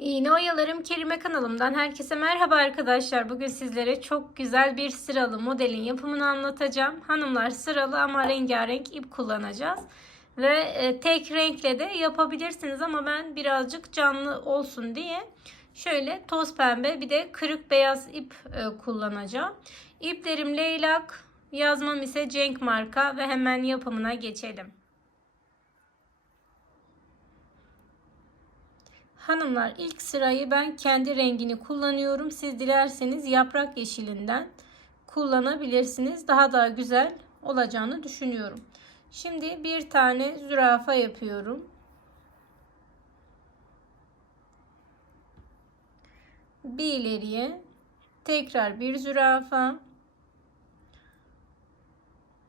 İğne Oyalarım Kerime kanalımdan herkese merhaba arkadaşlar. Bugün sizlere çok güzel bir sıralı modelin yapımını anlatacağım. Hanımlar sıralı ama rengarenk ip kullanacağız. Ve e, tek renkle de yapabilirsiniz ama ben birazcık canlı olsun diye şöyle toz pembe bir de kırık beyaz ip e, kullanacağım. İplerim leylak, yazmam ise Cenk marka ve hemen yapımına geçelim. Hanımlar ilk sırayı ben kendi rengini kullanıyorum. Siz dilerseniz yaprak yeşilinden kullanabilirsiniz. Daha da güzel olacağını düşünüyorum. Şimdi bir tane zürafa yapıyorum. Bir ileriye tekrar bir zürafa.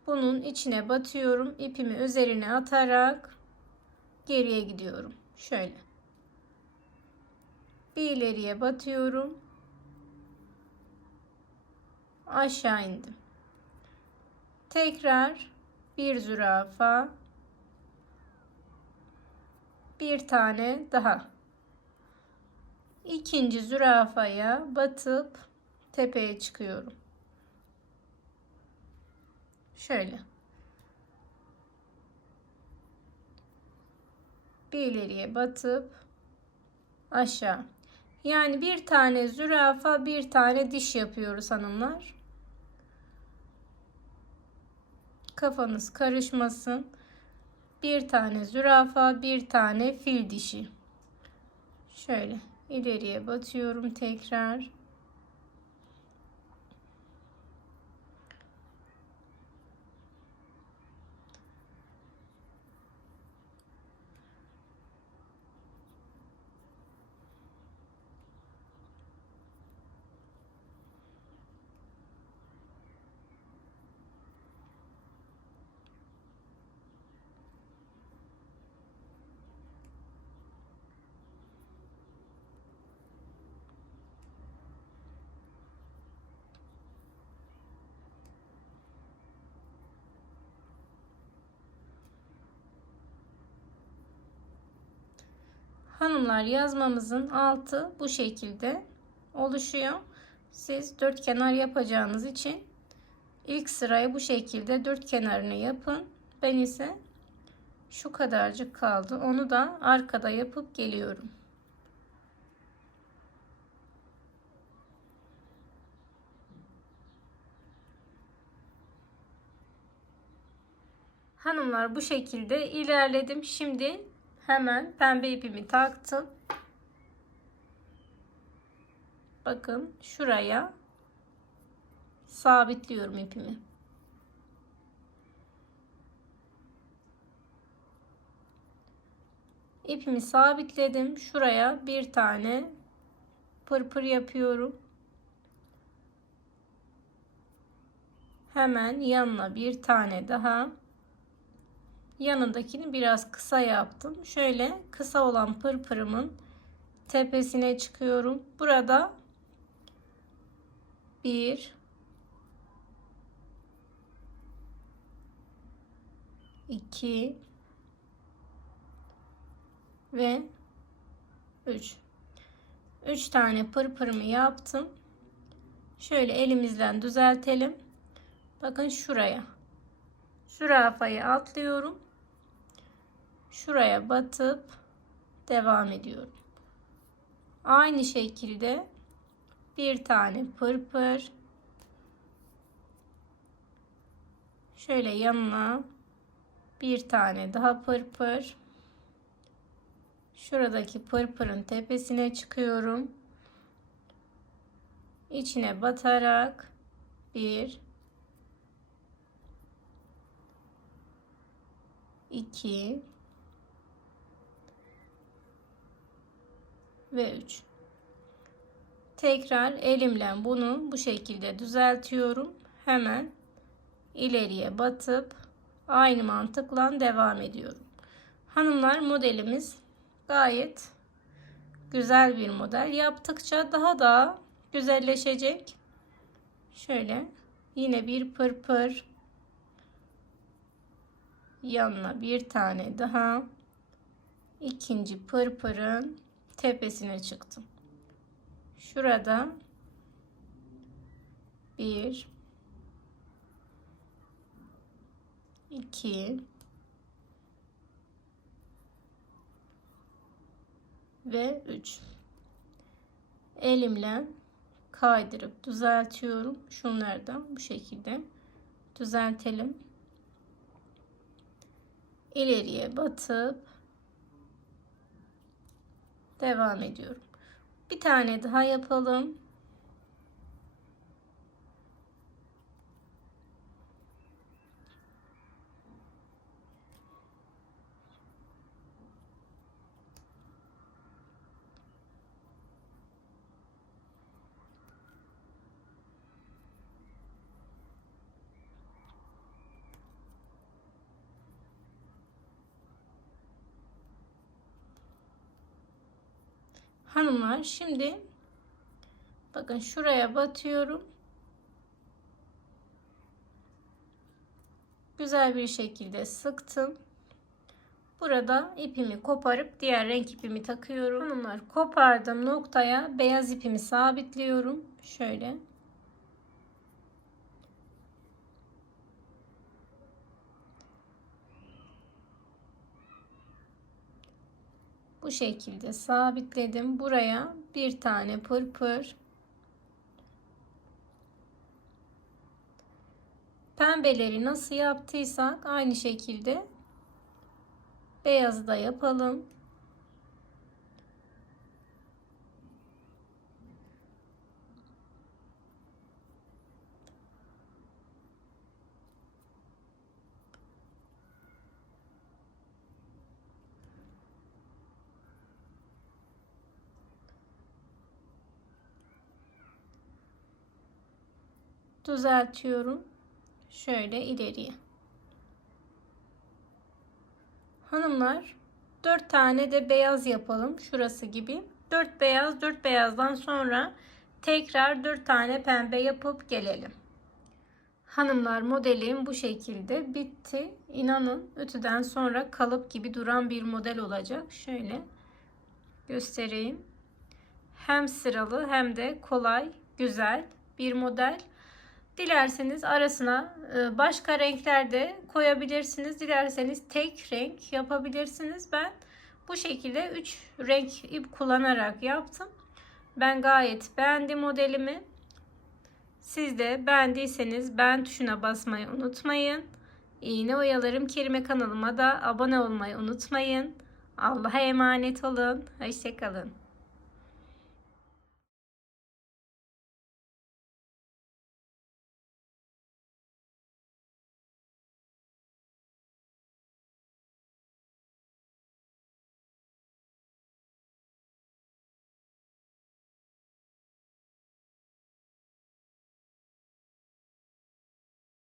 Bunun içine batıyorum. İpimi üzerine atarak geriye gidiyorum. Şöyle bir ileriye batıyorum. Aşağı indim. Tekrar bir zürafa. Bir tane daha. İkinci zürafaya batıp tepeye çıkıyorum. Şöyle. Bir ileriye batıp aşağı. Yani bir tane zürafa, bir tane diş yapıyoruz hanımlar. Kafanız karışmasın. Bir tane zürafa, bir tane fil dişi. Şöyle ileriye batıyorum tekrar. Hanımlar yazmamızın altı bu şekilde oluşuyor. Siz dört kenar yapacağınız için ilk sırayı bu şekilde dört kenarını yapın. Ben ise şu kadarcık kaldı. Onu da arkada yapıp geliyorum. Hanımlar bu şekilde ilerledim. Şimdi hemen pembe ipimi taktım. Bakın şuraya sabitliyorum ipimi. İpimi sabitledim. Şuraya bir tane pırpır yapıyorum. Hemen yanına bir tane daha yanındakini biraz kısa yaptım. Şöyle kısa olan pırpırımın tepesine çıkıyorum. Burada bir iki ve üç. Üç tane pırpırımı yaptım. Şöyle elimizden düzeltelim. Bakın şuraya. Zürafayı atlıyorum şuraya batıp devam ediyorum. Aynı şekilde bir tane pırpır şöyle yanına bir tane daha pırpır şuradaki pırpırın tepesine çıkıyorum. içine batarak bir 2 ve 3. Tekrar elimle bunu bu şekilde düzeltiyorum. Hemen ileriye batıp aynı mantıkla devam ediyorum. Hanımlar modelimiz gayet güzel bir model. Yaptıkça daha da güzelleşecek. Şöyle yine bir pırpır yanına bir tane daha ikinci pırpırın tepesine çıktım. Şurada bir iki ve üç elimle kaydırıp düzeltiyorum. Şunlardan bu şekilde düzeltelim. İleriye batıp devam ediyorum. Bir tane daha yapalım. Hanımlar şimdi bakın şuraya batıyorum. Güzel bir şekilde sıktım. Burada ipimi koparıp diğer renk ipimi takıyorum. Hanımlar kopardım noktaya beyaz ipimi sabitliyorum. Şöyle. Bu şekilde sabitledim. Buraya bir tane pırpır. Pembeleri nasıl yaptıysak aynı şekilde beyazı da yapalım. Düzeltiyorum. Şöyle ileriye. Hanımlar 4 tane de beyaz yapalım. Şurası gibi. 4 beyaz 4 beyazdan sonra tekrar 4 tane pembe yapıp gelelim. Hanımlar modelim bu şekilde bitti. İnanın ütüden sonra kalıp gibi duran bir model olacak. Şöyle göstereyim. Hem sıralı hem de kolay, güzel bir model. Dilerseniz arasına e, başka renkler de koyabilirsiniz. Dilerseniz tek renk yapabilirsiniz. Ben bu şekilde 3 renk ip kullanarak yaptım. Ben gayet beğendim modelimi. Siz de beğendiyseniz beğen tuşuna basmayı unutmayın. İğne oyalarım kerime kanalıma da abone olmayı unutmayın. Allah'a emanet olun. Hoşçakalın.